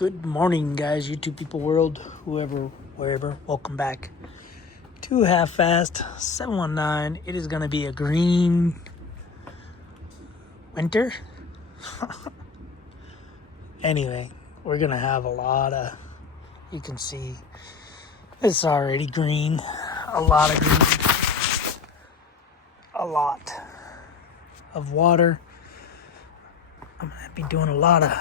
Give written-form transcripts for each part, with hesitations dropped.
Good morning, guys, YouTube people world, whoever, wherever. Welcome back to Half Fast 719. It is going to be a green winter. Anyway, we're going to have a lot of, you can see it's already green. A lot of green. A lot of water. I'm going to be doing a lot of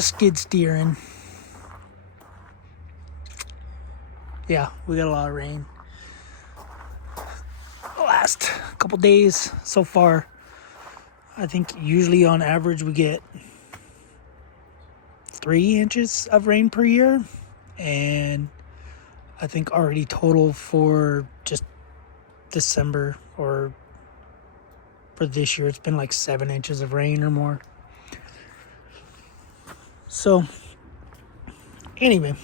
skid steering. Yeah, we got a lot of rain the last couple days so far. I think usually on average we get 3 inches of rain per year, and I think already total for just December or for this year it's been like 7 inches of rain or more. So anyway,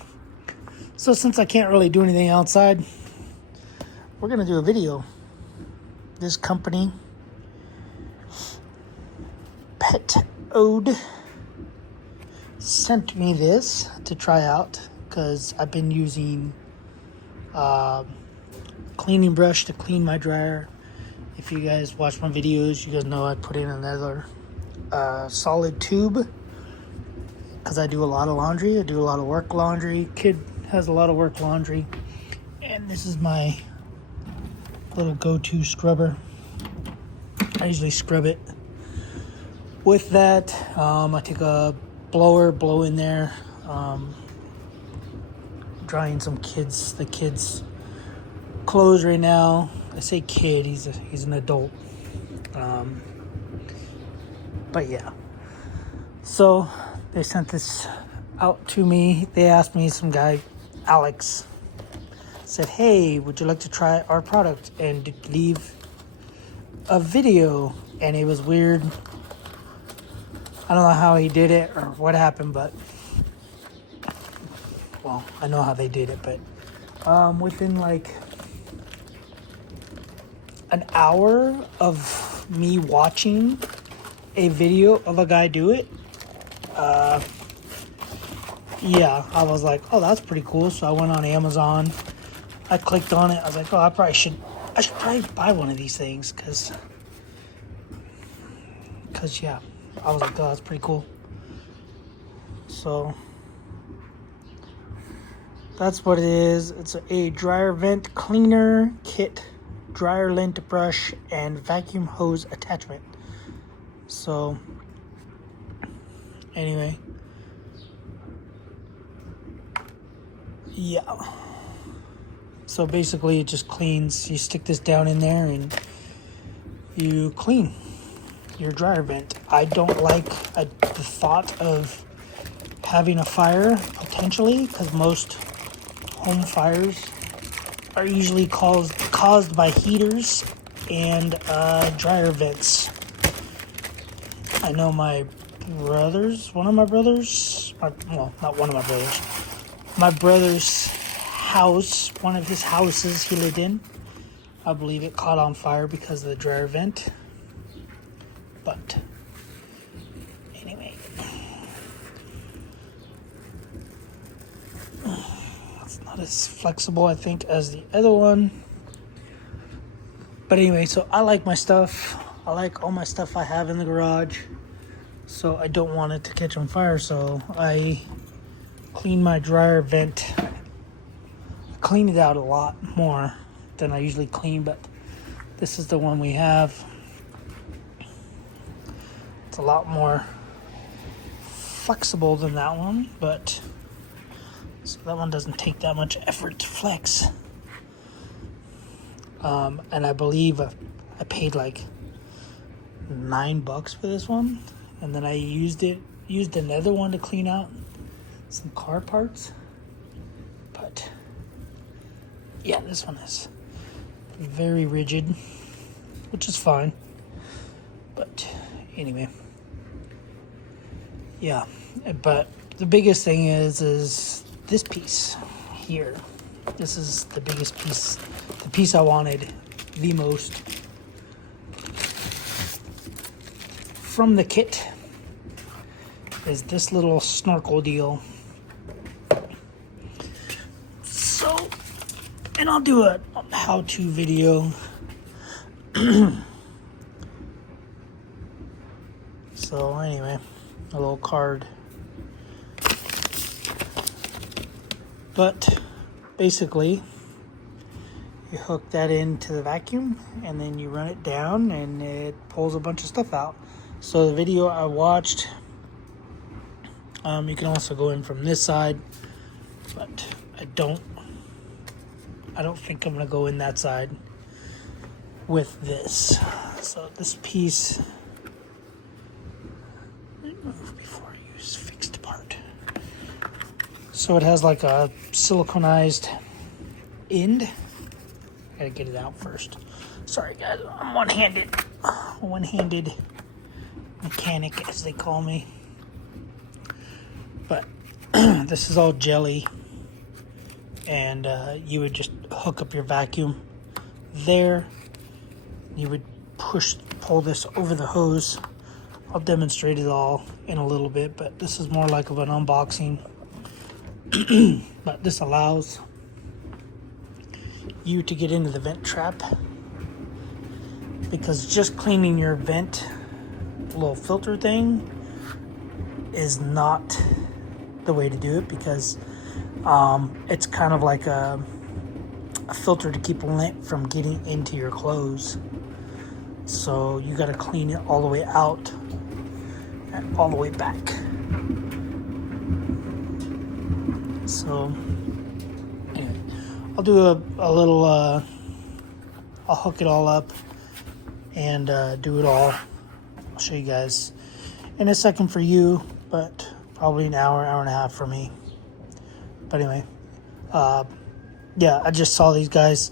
so since I can't really do anything outside, we're gonna do a video. This company, Pet Ode, sent me this to try out because I've been using cleaning brush to clean my dryer. If you guys watch my videos, you guys know I put in another solid tube because I do a lot of laundry. I do a lot of work laundry. Kid has a lot of work laundry. And this is my little go-to scrubber. I usually scrub it with that. I take a blower, blow in there. Drying the kids' clothes right now. I say kid, he's an adult. But yeah. So they sent this out to me. They asked me, some guy, Alex, said, hey, would you like to try our product and leave a video? And it was weird. I don't know how he did it or what happened, but well, I know how they did it, but within like an hour of me watching a video of a guy do it, yeah, I was like, oh, that's pretty cool. So I went on Amazon. I clicked on it. I was like, oh, I should probably buy one of these things because yeah, I was like, oh, that's pretty cool. So that's what it is. It's a dryer vent cleaner kit, dryer lint brush, and vacuum hose attachment. So anyway, yeah. So basically it just cleans. You stick this down in there and you clean your dryer vent. I don't like the thought of having a fire potentially, because most home fires are usually caused by heaters and dryer vents. I know my brother's house, one of his houses he lived in, I believe it caught on fire because of the dryer vent. But anyway, it's not as flexible, I think, as the other one. But anyway, so I like my stuff. I like all my stuff I have in the garage. So I don't want it to catch on fire. So I clean my dryer vent. I clean it out a lot more than I usually clean, but this is the one we have. It's a lot more flexible than that one, but so that one doesn't take that much effort to flex. And I believe I paid like $9 for this one, and then I used another one to clean out some car parts. But yeah, this one is very rigid, which is fine. But anyway, yeah. But the biggest thing is this piece here. This is the biggest piece, the piece I wanted the most from the kit. is this little snorkel deal. So, and I'll do a how-to video. So anyway, a little card. But basically, you hook that into the vacuum and then you run it down and it pulls a bunch of stuff out. So the video I watched, you can also go in from this side, but I don't think I'm gonna go in that side with this. So this piece, move before I use fixed part. So it has like a siliconized end. I gotta get it out first. Sorry guys, I'm one-handed mechanic as they call me. But this is all jelly, and you would just hook up your vacuum there. You would pull this over the hose. I'll demonstrate it all in a little bit, but this is more like of an unboxing. But this allows you to get into the vent trap, because just cleaning your vent little filter thing is not the way to do it, because it's kind of like a filter to keep lint from getting into your clothes. So you got to clean it all the way out and all the way back. So anyway, I'll do a little I'll hook it all up and do it all. I'll show you guys in a second for you, but probably an hour and a half for me. But anyway, yeah, I just saw these guys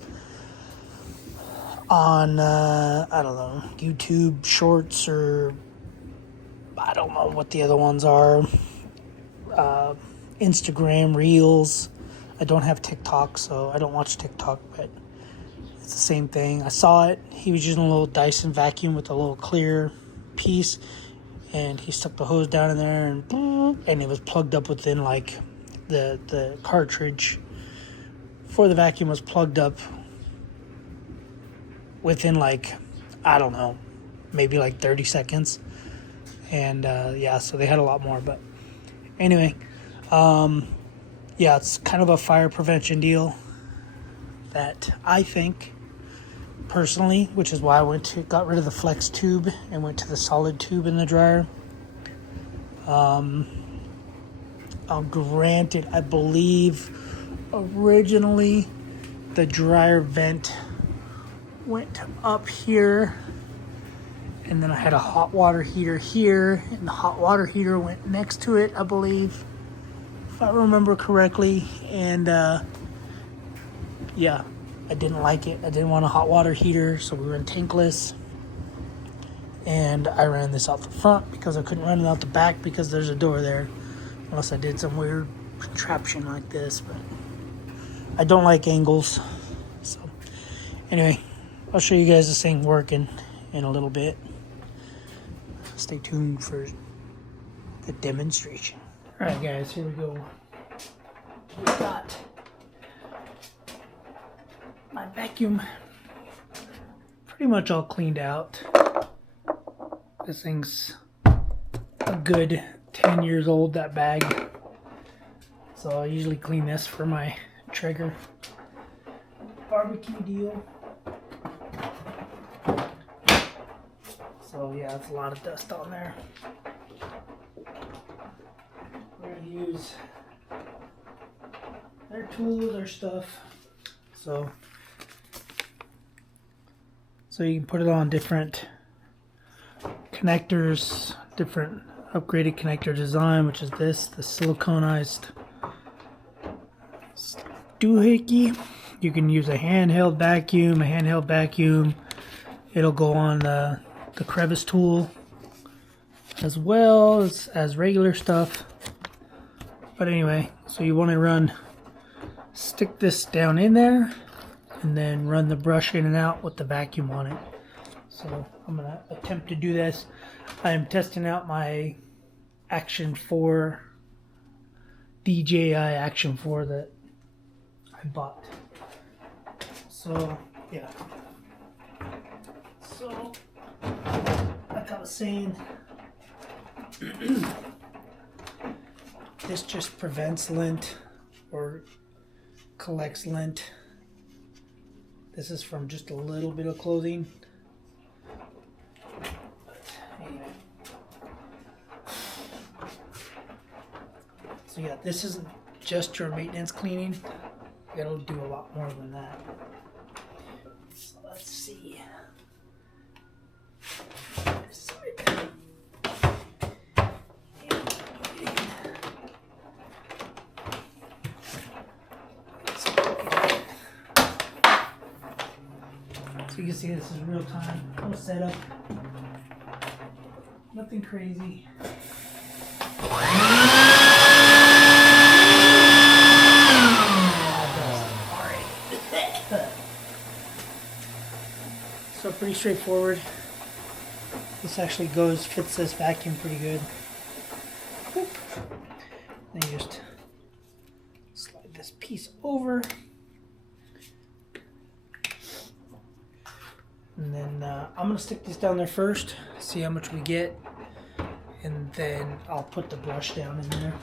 on I don't know, YouTube Shorts, or I don't know what the other ones are, Instagram Reels. I don't have TikTok, so I don't watch TikTok, but it's the same thing. I saw it. He was using a little Dyson vacuum with a little clear piece, and he stuck the hose down in there, and it was plugged up within, like, the cartridge for the vacuum was plugged up within, like, I don't know, maybe like 30 seconds. And yeah, so they had a lot more. But anyway, yeah, it's kind of a fire prevention deal that I think personally, which is why I got rid of the flex tube and went to the solid tube in the dryer. Granted, I believe originally the dryer vent went up here, and then I had a hot water heater here, and the hot water heater went next to it, I believe, if I remember correctly. And yeah, I didn't like it. I didn't want a hot water heater, so we ran tankless. And I ran this out the front because I couldn't run it out the back because there's a door there, unless I did some weird contraption like this. But I don't like angles. So anyway, I'll show you guys this thing working in a little bit. Stay tuned for the demonstration. All right, guys, here we go. We got my vacuum pretty much all cleaned out. This thing's a good 10 years old, that bag. So I usually clean this for my Traeger barbecue deal. So yeah, that's a lot of dust on there. We're gonna use their tools, their stuff. So you can put it on different connectors, different upgraded connector design, which is the siliconized doohickey. You can use a handheld vacuum. It'll go on the crevice tool as well as regular stuff. But anyway, so you want to stick this down in there and then run the brush in and out with the vacuum on it. So I'm gonna attempt to do this. I am testing out my Action 4, DJI Action 4 that I bought. So, yeah. So, like I was saying, this just prevents lint or collects lint. This is from just a little bit of clothing. But anyway. So yeah, this isn't just your maintenance cleaning. It'll do a lot more than that. So let's see. This side. So you can see this is real time, no setup, nothing crazy. So pretty straightforward. This actually fits this vacuum pretty good. Whoop. Then you just slide this piece over. And then I'm going to stick this down there first, see how much we get, and then I'll put the brush down in there.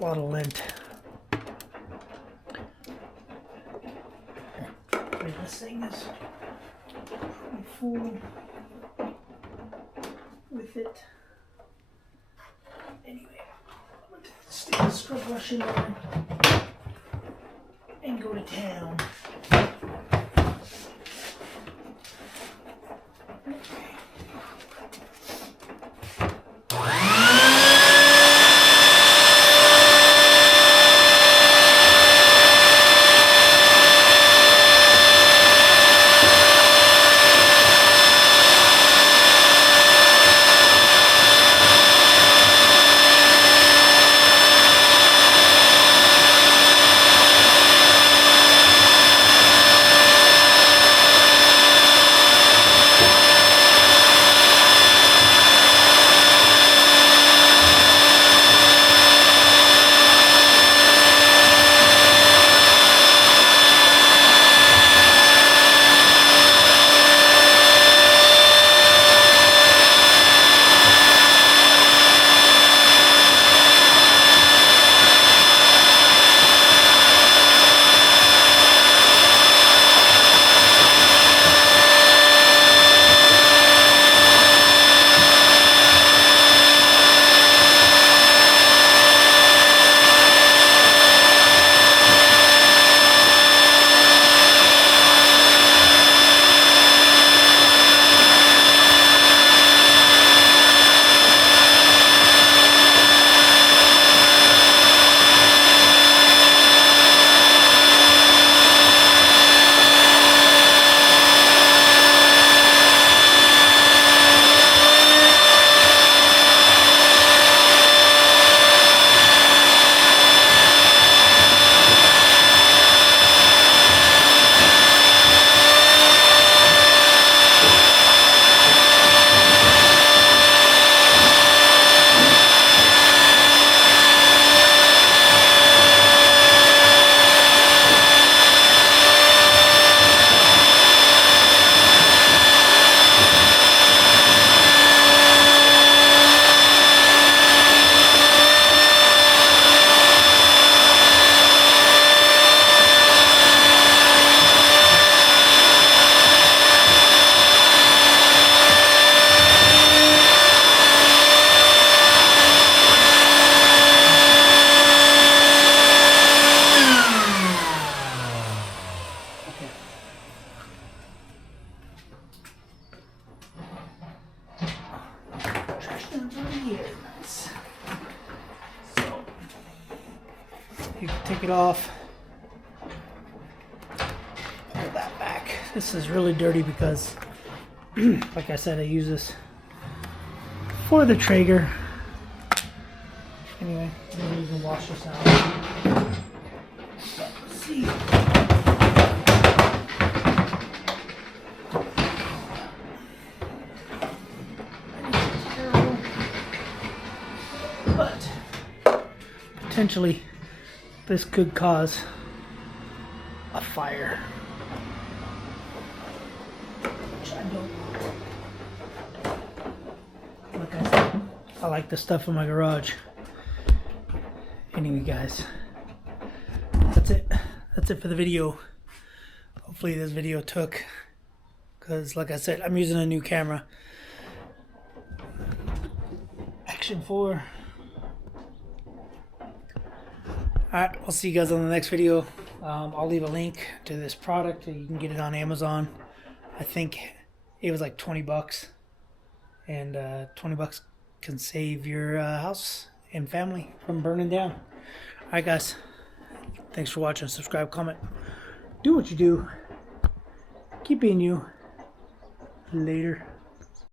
A lot of lint. This thing is pretty full with it. Anyway, I'm going to stick the scrub brush in there and go to town. Nice. So you can take it off. Pull that back. This is really dirty because, like I said, I use this for the Traeger. Anyway, maybe you can wash this out. But let's see. Terrible. But potentially this could cause a fire. Which I don't want. Like I said, I like the stuff in my garage. Anyway, guys, that's it. That's it for the video. Hopefully this video took, because like I said, I'm using a new camera. Action 4. Alright, I'll see you guys on the next video. I'll leave a link to this product. You can get it on Amazon. I think it was like 20 bucks. And 20 bucks can save your house and family from burning down. Alright guys, thanks for watching. Subscribe, comment, do what you do. Keep being you. Later.